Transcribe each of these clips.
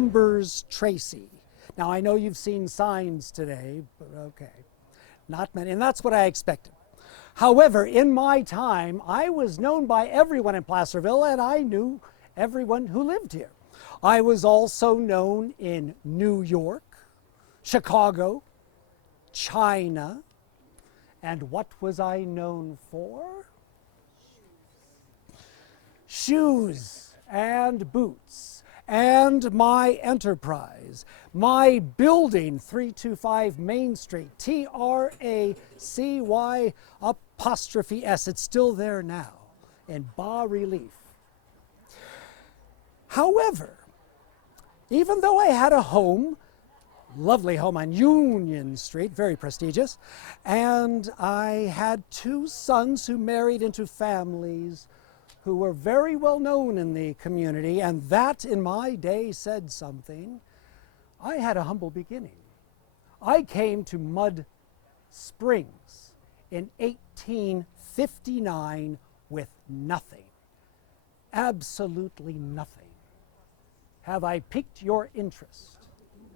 numbers Tracy. Now I know you've seen signs today, but okay, not many, and that's what I expected. However, in my time, I was known by everyone in Placerville, and I knew everyone who lived here. I was also known in New York, Chicago, China, and what was I known for? Shoes and boots, and my enterprise, my building, 325 Main Street, Tracy''S. It's still there now in bas relief. However, even though I had a home, lovely home on Union Street, very prestigious, and I had two sons who married into families who were very well known in the community, and that in my day said something. I had a humble beginning. I came to Mud Springs in 1859 with nothing, absolutely nothing. Have I piqued your interest?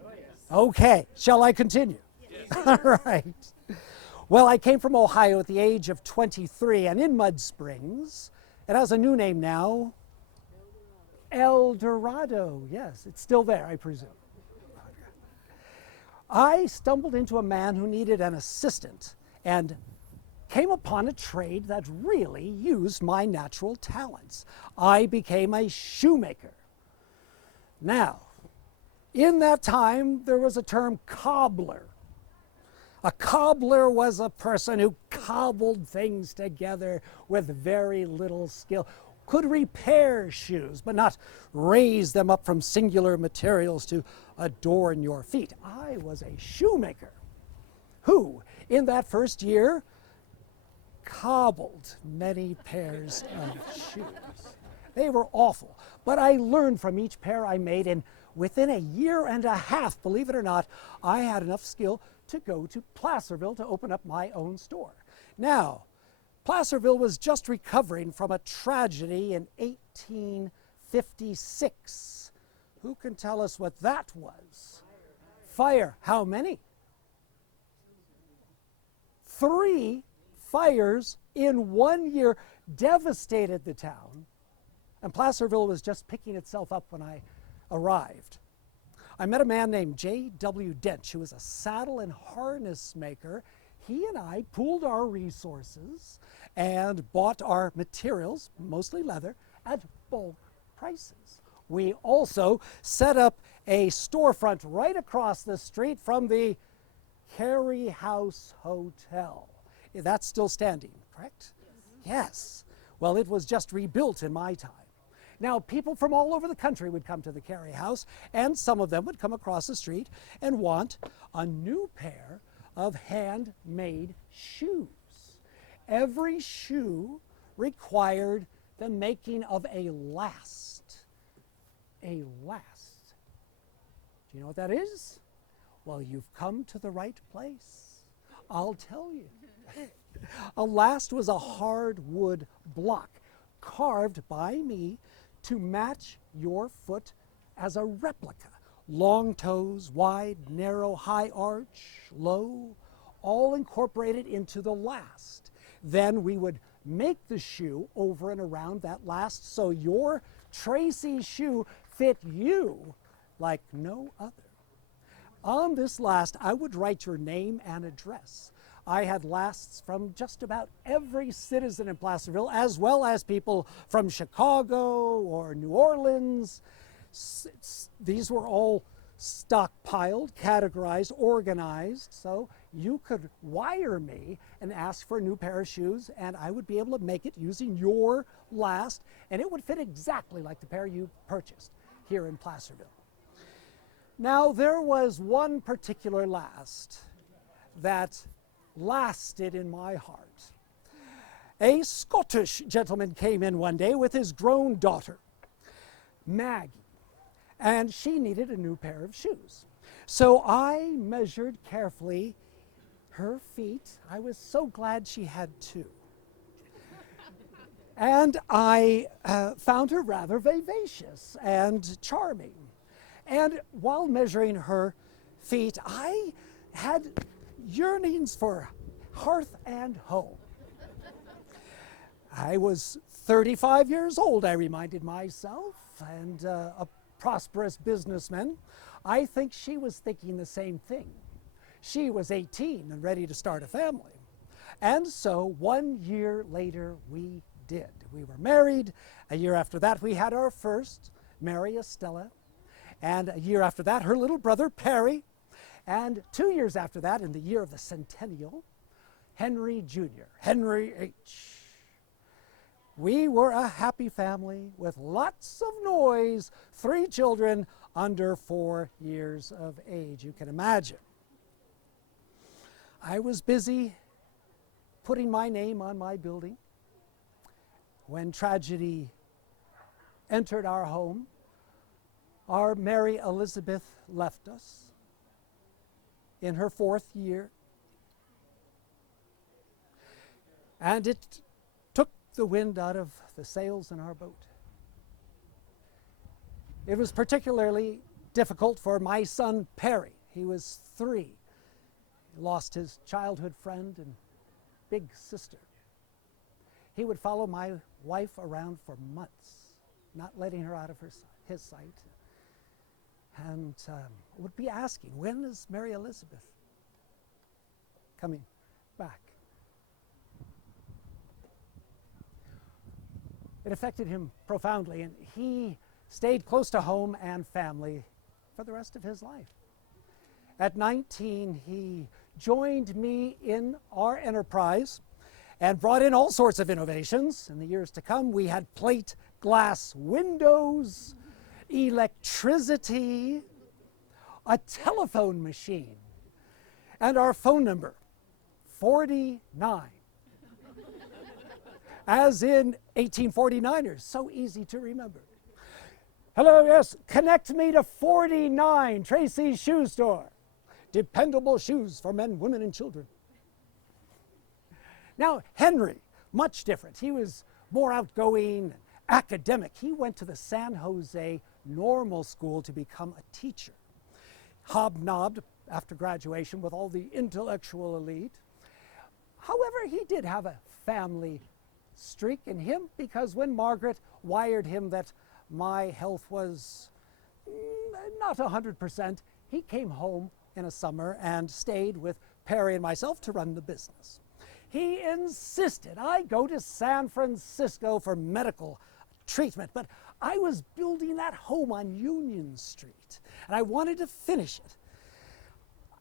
Oh, yes. Okay, shall I continue? Yes. All right. Well, I came from Ohio at the age of 23, and in Mud Springs, it has a new name now, El Dorado. Yes, it's still there, I presume. I stumbled into a man who needed an assistant and came upon a trade that really used my natural talents. I became a shoemaker. Now, in that time, there was a term cobbler. A cobbler was a person who cobbled things together with very little skill, could repair shoes, but not raise them up from singular materials to adorn your feet. I was a shoemaker who, in that first year, cobbled many pairs of shoes. They were awful, but I learned from each pair I made, and within a year and a half, believe it or not, I had enough skill to go to Placerville to open up my own store. Now, Placerville was just recovering from a tragedy in 1856. Who can tell us what that was? Fire. How many? 3 fires in 1 year devastated the town, and Placerville was just picking itself up when I arrived. I met a man named J.W. Dench, who was a saddle and harness maker. He and I pooled our resources and bought our materials, mostly leather, at bulk prices. We also set up a storefront right across the street from the Carey House Hotel. That's still standing, correct? Yes. Well, it was just rebuilt in my time. Now, people from all over the country would come to the Carey House, and some of them would come across the street and want a new pair of handmade shoes. Every shoe required the making of a last. A last. Do you know what that is? Well, you've come to the right place. I'll tell you. A last was a hardwood block carved by me to match your foot as a replica. Long toes, wide, narrow, high arch, low, all incorporated into the last. Then we would make the shoe over and around that last so your Tracy shoe fit you like no other. On this last, I would write your name and address. I had lasts from just about every citizen in Placerville, as well as people from Chicago or New Orleans. These were all stockpiled, categorized, organized, so you could wire me and ask for a new pair of shoes, and I would be able to make it using your last, and it would fit exactly like the pair you purchased here in Placerville. Now, there was one particular last that lasted in my heart. A Scottish gentleman came in one day with his grown daughter, Maggie, and she needed a new pair of shoes. So I measured carefully her feet. I was so glad she had 2. And I found her rather vivacious and charming. And while measuring her feet, I had yearnings for hearth and home. I was 35 years old, I reminded myself, and a prosperous businessman. I think she was thinking the same thing. She was 18 and ready to start a family. And so 1 year later, we did. We were married. A year after that, we had our first, Mary Estella. And a year after that, her little brother, Perry. And 2 years after that, in the year of the centennial, Henry Jr., Henry H. We were a happy family with lots of noise, 3 children under 4 years of age, you can imagine. I was busy putting my name on my building when tragedy entered our home. Our Mary Elizabeth left us in her 4th year. And it took the wind out of the sails in our boat. It was particularly difficult for my son Perry. He was 3. He lost his childhood friend and big sister. He would follow my wife around for months, not letting her out of his sight, and would be asking, when is Mary Elizabeth coming back? It affected him profoundly, and he stayed close to home and family for the rest of his life. At 19, he joined me in our enterprise and brought in all sorts of innovations. In the years to come, we had plate glass windows, electricity, a telephone machine, and our phone number, 49. As in 1849ers, so easy to remember. Hello, yes, connect me to 49, Tracy's Shoe Store. Dependable shoes for men, women, and children. Now, Henry, much different. He was more outgoing, academic. He went to the San Jose Normal School to become a teacher. Hobnobbed after graduation with all the intellectual elite. However, he did have a family streak in him, because when Margaret wired him that my health was not 100%, he came home in a summer and stayed with Perry and myself to run the business. He insisted I go to San Francisco for medical treatment, but I was building that home on Union Street, and I wanted to finish it.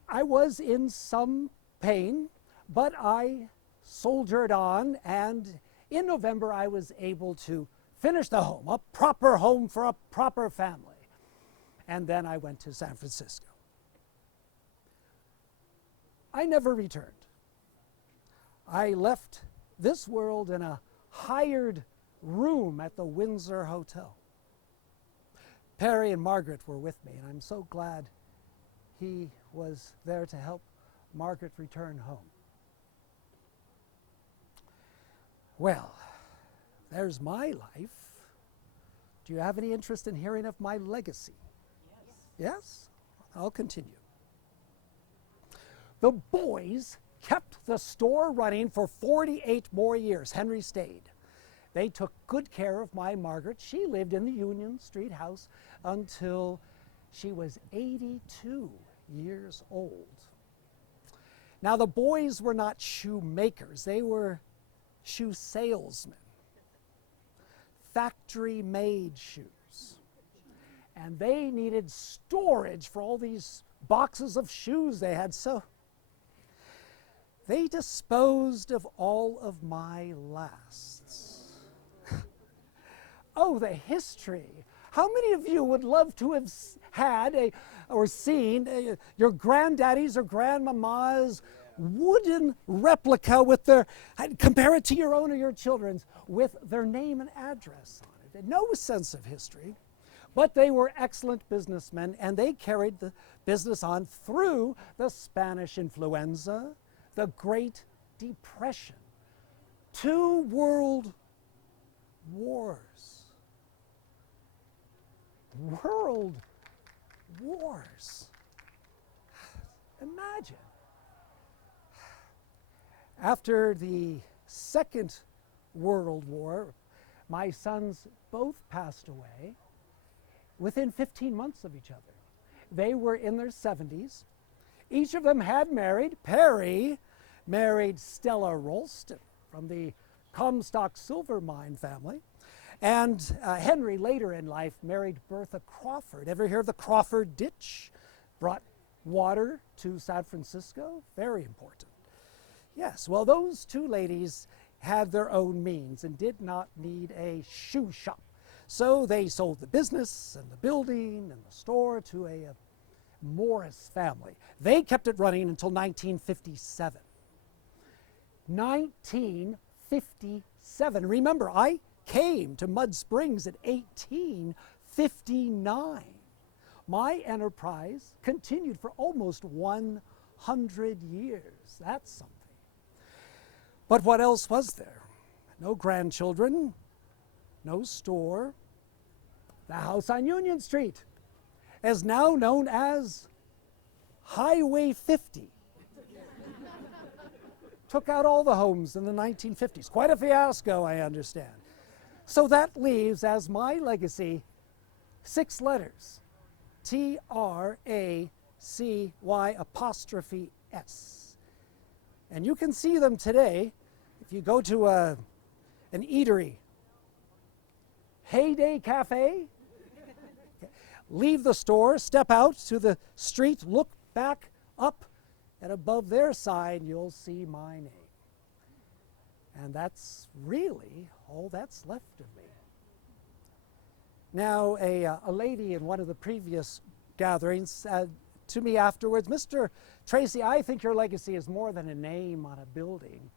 I was in some pain, but I soldiered on, and in November I was able to finish the home, a proper home for a proper family. And then I went to San Francisco. I never returned. I left this world in a hired room at the Windsor Hotel. Perry and Margaret were with me, and I'm so glad he was there to help Margaret return home. Well, there's my life. Do you have any interest in hearing of my legacy? Yes? Yes? I'll continue. The boys kept the store running for 48 more years. Henry stayed. They took good care of my Margaret. She lived in the Union Street house until she was 82 years old. Now, the boys were not shoemakers. They were shoe salesmen. Factory-made shoes. And they needed storage for all these boxes of shoes they had, so they disposed of all of my lasts. Oh, the history. How many of you would love to have had or seen your granddaddy's or grandmama's wooden replica with their, compare it to your own or your children's, with their name and address on it? No sense of history. But they were excellent businessmen, and they carried the business on through the Spanish influenza, the Great Depression, 2 world wars. World wars. Imagine. After the Second World War, my sons both passed away within 15 months of each other. They were in their 70s. Each of them had married. Perry married Stella Rolston from the Comstock silver mine family. And Henry, later in life, married Bertha Crawford. Ever hear of the Crawford Ditch? Brought water to San Francisco. Very important. Yes, well, those two ladies had their own means and did not need a shoe shop. So they sold the business and the building and the store to a Morris family. They kept it running until 1957. 1957. Remember, I came to Mud Springs in 1859. My enterprise continued for almost 100 years. That's something. But what else was there? No grandchildren, no store. The house on Union Street is now known as Highway 50. Took out all the homes in the 1950s. Quite a fiasco, I understand. So that leaves as my legacy 6 letters. Tracy''S. And you can see them today if you go to an eatery. Heyday Cafe. Leave the store, step out to the street, look back up, and above their sign you'll see my name. And that's really all that's left of me. Now, a lady in one of the previous gatherings said to me afterwards, "Mr. Tracy, I think your legacy is more than a name on a building.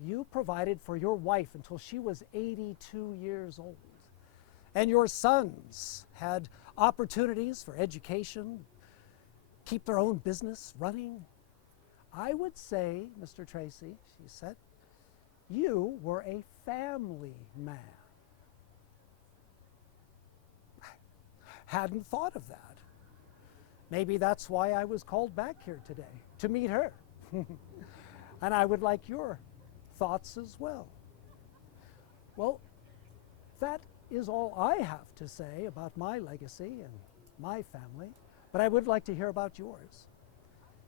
You provided for your wife until she was 82 years old. And your sons had opportunities for education, keep their own business running. I would say, Mr. Tracy," she said, "you were a family man." Hadn't thought of that. Maybe that's why I was called back here today, to meet her. And I would like your thoughts as well. Well, that is all I have to say about my legacy and my family, but I would like to hear about yours.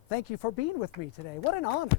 Thank you for being with me today. What an honor.